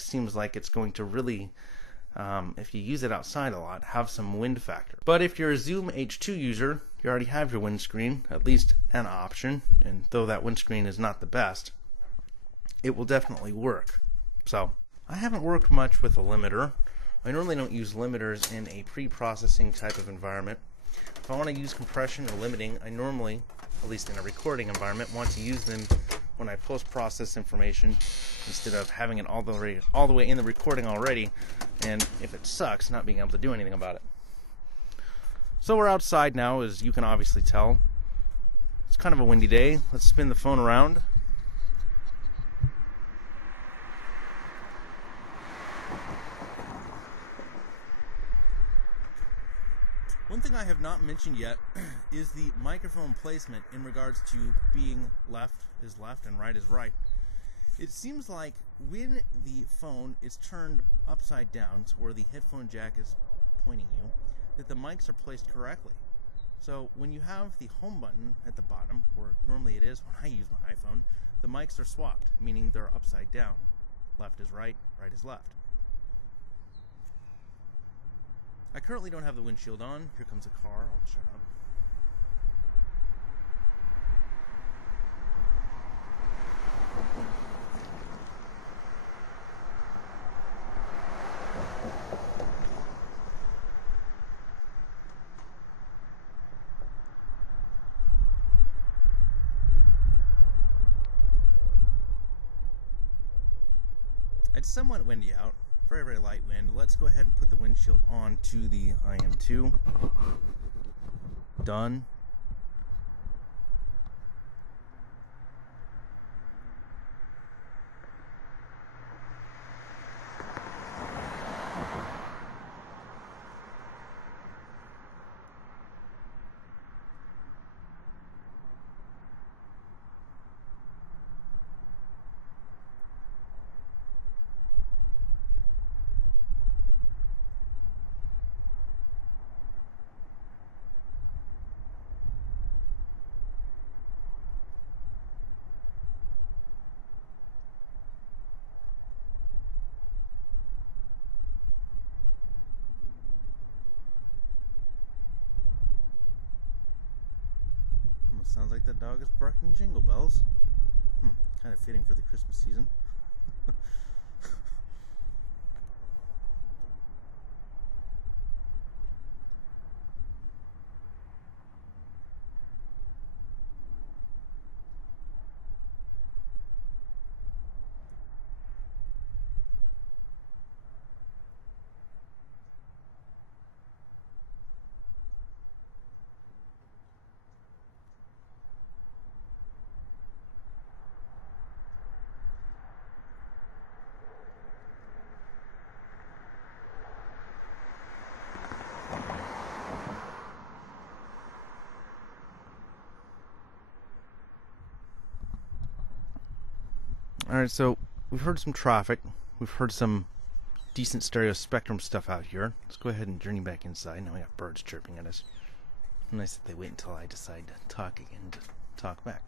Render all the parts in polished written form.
seems like it's going to really, if you use it outside a lot, have some wind factor. But if you're a Zoom H2 user, you already have your windscreen, at least an option, and though that windscreen is not the best, it will definitely work. So I haven't worked much with a limiter. I normally don't use limiters in a pre-processing type of environment. If I want to use compression or limiting, I normally, at least in a recording environment, want to use them when I post-process information instead of having it all the way in the recording already, and if it sucks, not being able to do anything about it. So we're outside now, as you can obviously tell. It's kind of a windy day. Let's spin the phone around. One thing I have not mentioned yet is the microphone placement in regards to being left is left and right is right. It seems like when the phone is turned upside down, so where the headphone jack is pointing you, that the mics are placed correctly. So when you have the home button at the bottom, or normally it is when I use my iPhone, the mics are swapped, meaning they're upside down. Left is right, right is left. I currently don't have the windshield on. Here comes a car. I'll shut up. It's somewhat windy out. Very, very light wind. Let's go ahead and put the windshield on to the IM2. Done. Sounds like that dog is barking jingle bells. Kind of fitting for the Christmas season. Alright, so we've heard some traffic. We've heard some decent stereo spectrum stuff out here. Let's go ahead and journey back inside. Now we got birds chirping at us. Nice that they wait until I decide to talk again to talk back.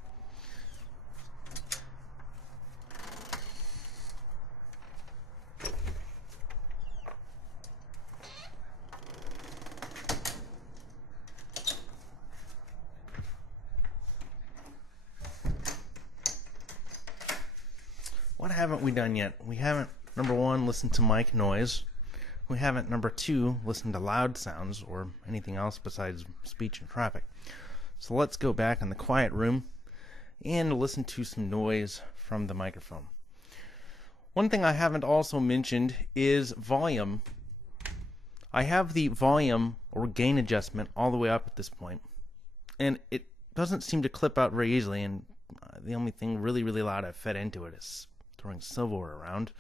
What haven't we done yet? We haven't, number one, listened to mic noise. We haven't, number two, listened to loud sounds or anything else besides speech and traffic. So let's go back in the quiet room and listen to some noise from the microphone. One thing I haven't also mentioned is volume. I have the volume or gain adjustment all the way up at this point, and it doesn't seem to clip out very easily, and the only thing really, really loud I've fed into it is throwing silverware around.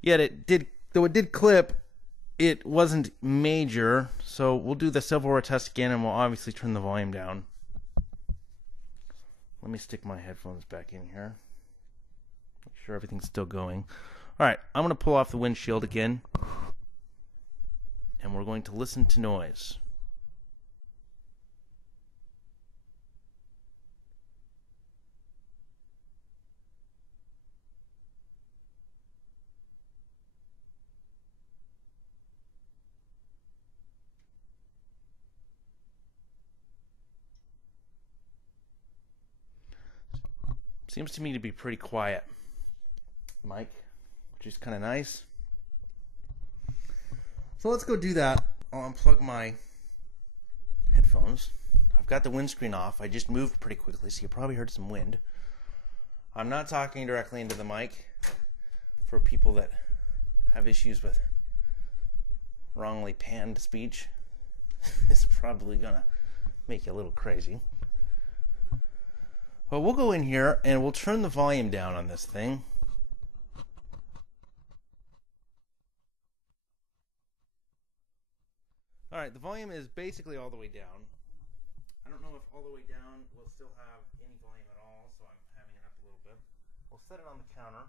Yet it did, though it did clip, it wasn't major, so we'll do the silverware test again, and we'll obviously turn the volume down. Let me stick my headphones back in here. Make sure everything's still going. Alright, I'm going to pull off the windshield again, and we're going to listen to noise. Seems to me to be pretty quiet mic, which is kind of nice. So let's go do that. I'll unplug my headphones. I've got the windscreen off. I just moved pretty quickly, so you probably heard some wind. I'm not talking directly into the mic for people that have issues with wrongly panned speech. It's probably gonna make you a little crazy. But we'll go in here and we'll turn the volume down on this thing. Alright, the volume is basically all the way down. I don't know if all the way down will still have any volume at all, so I'm having it up a little bit. We'll set it on the counter.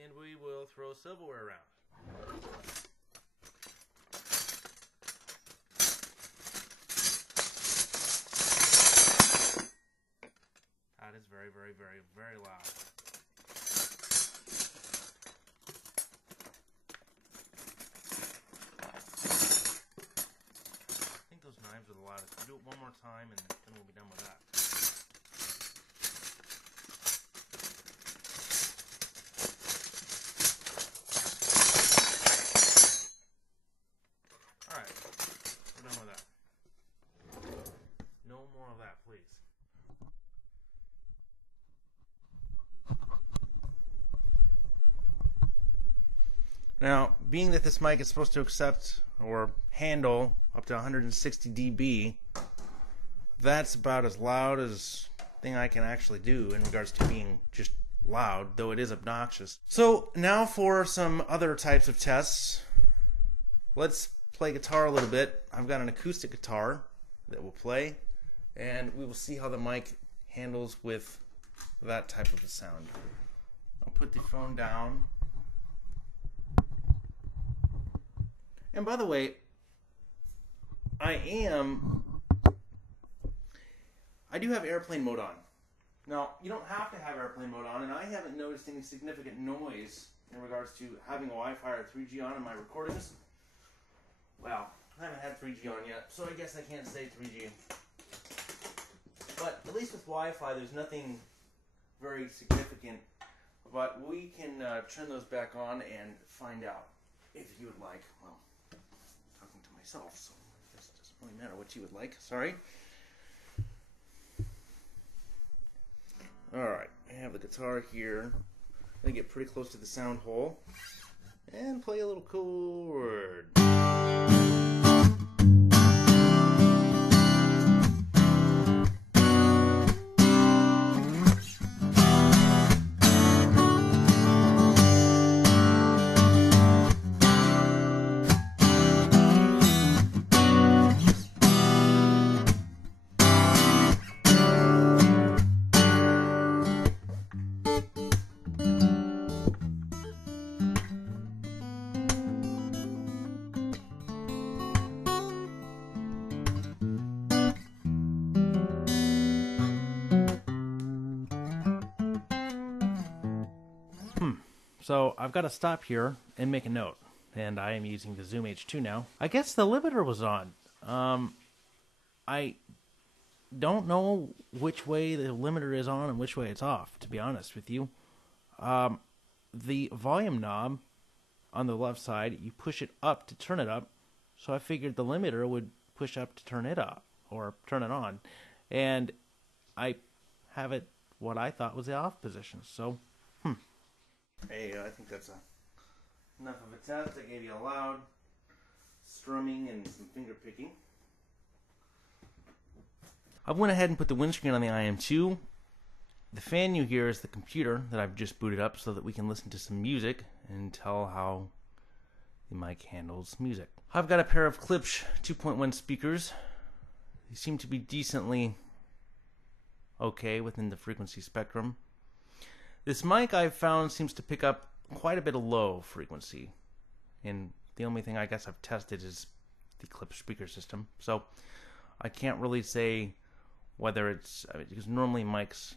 And we will throw silverware around. That is very, very, very, very loud. I think those knives are the loudest. We'll do it one more time and then we'll be done with that. Alright, we're done with that. No more of that, please. Now, being that this mic is supposed to accept or handle up to 160 dB, that's about as loud as thing I can actually do in regards to being just loud, though it is obnoxious. So now for some other types of tests. Let's play guitar a little bit. I've got an acoustic guitar that we'll play, and we will see how the mic handles with that type of a sound. I'll put the phone down. And by the way, I do have airplane mode on. Now, you don't have to have airplane mode on, and I haven't noticed any significant noise in regards to having Wi-Fi or 3G on in my recordings. Well, I haven't had 3G on yet, so I guess I can't say 3G. But at least with Wi-Fi, there's nothing very significant. But we can turn those back on and find out if you would like. Well, talking to myself, so it doesn't really matter what you would like. Sorry. Alright, I have the guitar here. I'm going to get pretty close to the sound hole and play a little chord. So I've got to stop here and make a note, and I am using the Zoom H2 now. I guess the limiter was on. I don't know which way the limiter is on and which way it's off, to be honest with you. The volume knob on the left side, you push it up to turn it up, so I figured the limiter would push up to turn it up, or turn it on. And I have it what I thought was the off position, so Hey, I think that's enough of a test. I gave you a loud strumming and some finger picking. I went ahead and put the windscreen on the IM2. The fan you hear is the computer that I've just booted up so that we can listen to some music and tell how the mic handles music. I've got a pair of Klipsch 2.1 speakers. They seem to be decently okay within the frequency spectrum. This mic I've found seems to pick up quite a bit of low frequency, and the only thing I guess I've tested is the Klipsch speaker system, so I can't really say whether it's, because normally mics